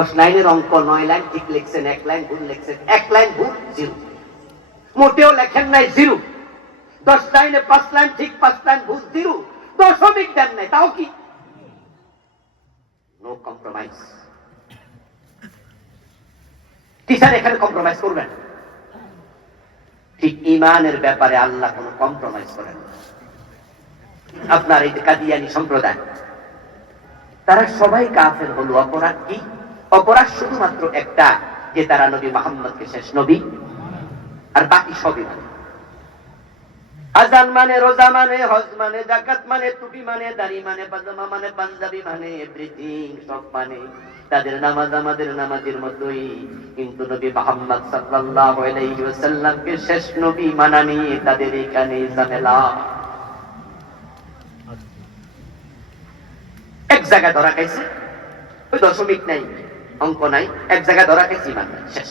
দশ লাইনের অঙ্ক, নয় লাইন ঠিক লিখছেন, এক লাইন ভুল লিখছেন, এক লাইন ভুল জিরো। মোটেও লেখেন নাই জিরো। দশ লাইনে পাঁচ লাইন, ঠিক পাঁচ লাইন ভুল জিরো। দশমিক দেন নাই, তাও কি? নো কম্প্রোমাইজ টিচার এখানে কম্প্রোমাইজ করবেন? ঠিক ইমানের ব্যাপারে আল্লাহ কোনো কম্প্রোমাইজ করেন আপনার এই কাদিয়ানি সম্প্রদায়, তারা সবাই কাফের হলো, অপরাধ কি? অপরাধ শুধুমাত্র একটা, যে তারা নবী মোহাম্মদকে শেষ নবী, আর বাকি সবই মানে আজান মানে রোজা মানে হজ মানে জাকাত মানে টুপি মানে দাড়ি মানে পাজামা মানে পাঞ্জাবি মানে এভরিথিং সব মানে। তাদের নামাজ আমাদের নামাজের মতোই। কিন্তু নবী মোহাম্মদ সাল্লাল্লাহু আলাইহি ওয়াসাল্লামকে শেষ নবী মানা নিয়ে তাদের এখানে ঝামেলা। এক জায়গায় ধরা খাইছে, ওই দশমিক নাই। অঙ্ক নাই এক জায়গায় ধরা খাইছি ইমান। শেষ।